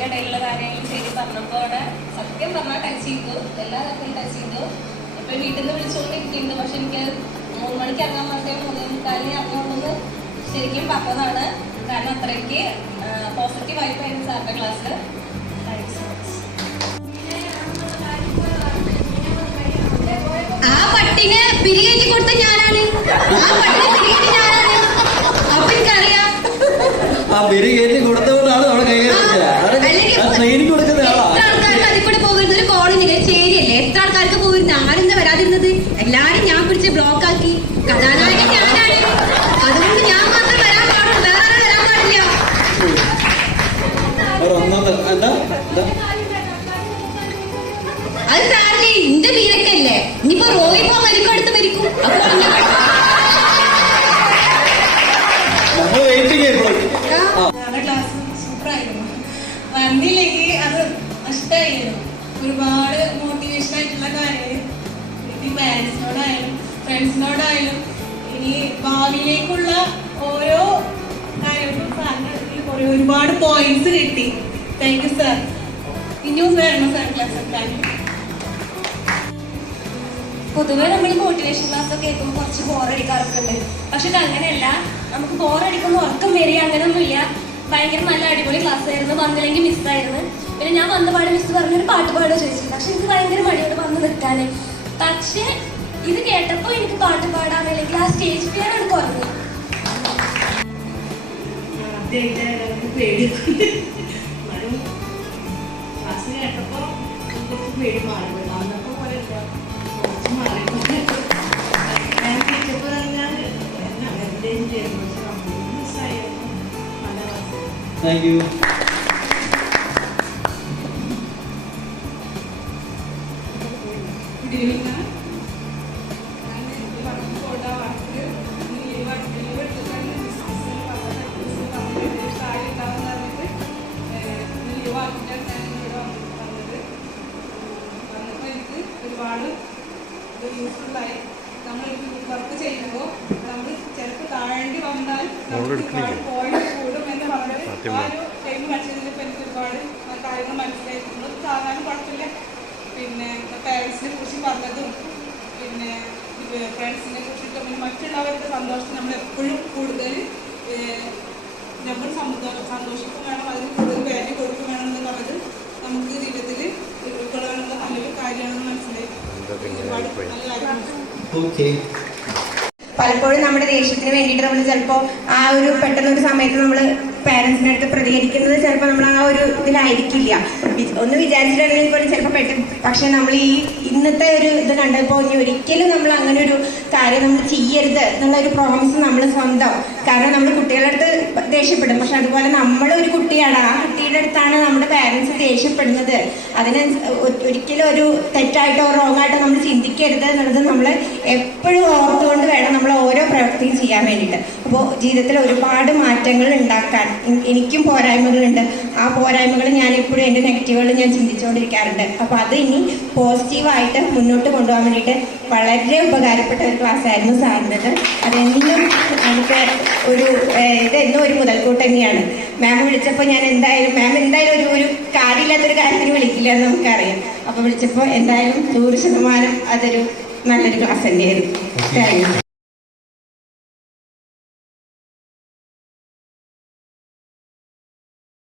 ഇടയിലുള്ള കാര്യങ്ങളും ശരി പറഞ്ഞപ്പോൾ സത്യം പറഞ്ഞാൽ ടച്ച് ചെയ്തു, എല്ലാ തരത്തിലും ടച്ച് ചെയ്തു. ഇപ്പൊ വീട്ടിൽ നിന്ന് വിളിച്ചുകൊണ്ടിരിക്കുന്നുണ്ട്. പക്ഷെ എനിക്ക് 3 മണിക്ക് ഇറങ്ങാൻ പറഞ്ഞ 3:45 ഇറങ്ങുന്നത് ശരിക്കും പറഞ്ഞതാണ്. കാരണം അത്രയ്ക്ക് പോസിറ്റീവ് ആയിട്ടായിരുന്നു സാറിന്റെ ക്ലാസ്. ആ പട്ടിനെ പിരികേറ്റി കൊടുത്ത ഞാനാണ്. അപ്പൊ എനിക്കറിയാം കൊടുത്തോണ്ടാണ് ആൾക്കാർക്ക് അതിൽ കൂടെ പോകരുന്ന ഒരു കോളേജിലെ ചേരിയല്ലേ, എത്ര ആൾക്കാർക്ക് പോയിരുന്നു. ആരെന്താ വരാതിരുന്നത്? എല്ലാരും ഞാൻ പിടിച്ച് ബ്ലോക്ക് ആക്കി. കഥാനായകൻ ഞാനാണ്. അതുകൊണ്ട് ഞാൻ മാത്രം വരാൻ പാടുള്ളൂ, വേറെ വരാൻ പാടില്ല. അത് സാറിന് ഇന്റെ വീരക്കല്ലേ. ഇനിയിപ്പോ റോയി പോ മരിക്കും, അടുത്ത് മരിക്കും. ക്ലാസ് സൂപ്പറായിരുന്നു. വന്നില്ലെങ്കിൽ അത് നഷ്ടമായിരുന്നു. ഒരുപാട് മോട്ടിവേഷൻ ആയിട്ടുള്ള കാര്യങ്ങൾ പാരൻസിനോടായാലും ഫ്രണ്ട്സിനോടായാലും ഇനി ഭാവിയിലേക്കുള്ള ഓരോ കാര്യങ്ങൾക്കും സാറിന് ഒരുപാട് പോയിന്റ്സ് കിട്ടി. Thank you sir. ഇനിയും വരണം സാർ ക്ലാസ് എടുക്കാൻ. പൊതുവെ നമ്മൾ മോട്ടിവേഷൻ ക്ലാസ് ഒക്കെ കേൾക്കുമ്പോൾ കുറച്ച് ബോറടിക്കാറൊക്കെ ഉണ്ട്. പക്ഷെ ഇത് അങ്ങനെയല്ല. നമുക്ക് ബോറടിക്കുമ്പോൾ ഉറക്കം വരിക അങ്ങനെയൊന്നുമില്ല. ഭയങ്കര നല്ല അടിപൊളി ക്ലാസ് ആയിരുന്നു. വന്നില്ലെങ്കിൽ മിസ്സായിരുന്നു. പിന്നെ ഞാൻ വന്ന പാടെ മിസ് പറഞ്ഞൊരു പാട്ട് പാടുക ചോദിച്ചു. പക്ഷെ എനിക്ക് ഭയങ്കര മടിയോട് വന്ന് നിൽക്കാന്. പക്ഷെ ഇത് കേട്ടപ്പോ എനിക്ക് പാട്ട് പാടാൻ അല്ലെങ്കിൽ ആ സ്റ്റേജ് ഫിയർ ആണ് കുറഞ്ഞു. Thank you. Good evening, ma'am. ഒരുപാട് യൂസ്ഫുള്ളായി. നമ്മൾ വർക്ക് ചെയ്യുമ്പോൾ നമ്മൾ ചിലപ്പോൾ താഴേണ്ടി വന്നാൽ ഒരുപാട് പോയിന്റ് കൂടും എന്ന് പറഞ്ഞത് ആ ഒരു ടൈം പഠിച്ചതിൽ ഇപ്പം എനിക്ക് ഒരുപാട് കാര്യങ്ങൾ മനസ്സിലായിരുന്നു. സാധാരണ കുഴപ്പമില്ല. പിന്നെ പാരൻസിനെ കുറിച്ച് പറഞ്ഞതും പിന്നെ ഫ്രണ്ട്സിനെ കുറിച്ചിട്ട് പിന്നെ മറ്റുള്ളവരുടെ സന്തോഷത്തിന് നമ്മൾ എപ്പോഴും കൂടുതൽ നമ്മൾ സന്തോഷിക്കും വേണം, അതിന് കൂടുതൽ വാല്യൂ കൊടുക്കും വേണം എന്ന് പറഞ്ഞത് നമുക്ക് ജീവിതത്തിൽ ഉൾക്കൊള്ളാനുള്ള നല്ലൊരു കാര്യമാണെന്ന് മനസ്സിലായി. ഒരുപാട് നല്ല കാര്യമാണ്. പലപ്പോഴും നമ്മുടെ ദേഷ്യത്തിന് വേണ്ടിയിട്ട് നമ്മൾ ചിലപ്പോൾ ആ ഒരു പെട്ടെന്നൊരു സമയത്ത് നമ്മൾ പാരൻസിൻ്റെ അടുത്ത് പ്രതികരിക്കുന്നത് ചിലപ്പോൾ നമ്മൾ ആ ഒരു ഇതിലായിരിക്കില്ല. ഒന്ന് വിചാരിച്ചിട്ടുണ്ടെങ്കിൽ പോലും ചിലപ്പോൾ പെട്ടെന്ന്. പക്ഷെ നമ്മൾ ഈ ഇന്നത്തെ ഒരു ഇത് കണ്ടപ്പോൾ ഇനി ഒരിക്കലും നമ്മൾ അങ്ങനെ ഒരു കാര്യം നമ്മൾ ചെയ്യരുത് എന്നുള്ള ഒരു പ്രോമിസ് നമ്മൾ സ്വന്തം. കാരണം നമ്മൾ കുട്ടികളുടെ അടുത്ത് ദേഷ്യപ്പെടും. പക്ഷെ അതുപോലെ നമ്മളൊരു കുട്ടിയാണ്. ആ കുട്ടിയുടെ അടുത്താണ് നമ്മുടെ പാരൻസ് ദേഷ്യപ്പെടുന്നത്. അതിന് ഒരിക്കലും ഒരു തെറ്റായിട്ടോ റോങ് ആയിട്ടോ നമ്മൾ ചിന്തിക്കരുത് എന്നുള്ളത് നമ്മൾ എപ്പോഴും ഓർത്തുകൊണ്ട് വേണം നമ്മൾ ഓരോ പ്രവൃത്തിയും ചെയ്യാൻ വേണ്ടിയിട്ട്. അപ്പോൾ ജീവിതത്തിൽ ഒരുപാട് മാറ്റങ്ങൾ ഉണ്ടാക്കാൻ എനിക്കും പോരായ്മകളുണ്ട്. ആ പോരായ്മകൾ ഞാൻ എപ്പോഴും എൻ്റെ നെഗറ്റീവുകൾ ഞാൻ ചിന്തിച്ചുകൊണ്ടിരിക്കാറുണ്ട്. അപ്പോൾ അത് ഇനി പോസിറ്റീവായിട്ട് മുന്നോട്ട് കൊണ്ടുപോകാൻ വേണ്ടിയിട്ട് വളരെ ഉപകാരപ്പെട്ട ഒരു ക്ലാസ് ആയിരുന്നു സാറിൻ്റെത്. അതെന്നും നമുക്ക് ഇതെന്നും ഒരു മുതൽക്കൂട്ട് തന്നെയാണ്. മാം വിളിച്ചപ്പോൾ ഞാൻ മാം എന്തായാലും ഒരു കാര്യമില്ലാത്തൊരു കാര്യത്തിന് വിളിക്കില്ല എന്ന് നമുക്കറിയാം. അപ്പോൾ വിളിച്ചപ്പോൾ എന്തായാലും 100% അതൊരു നല്ലൊരു ക്ലാസ് തന്നെയായിരുന്നു. Thank you.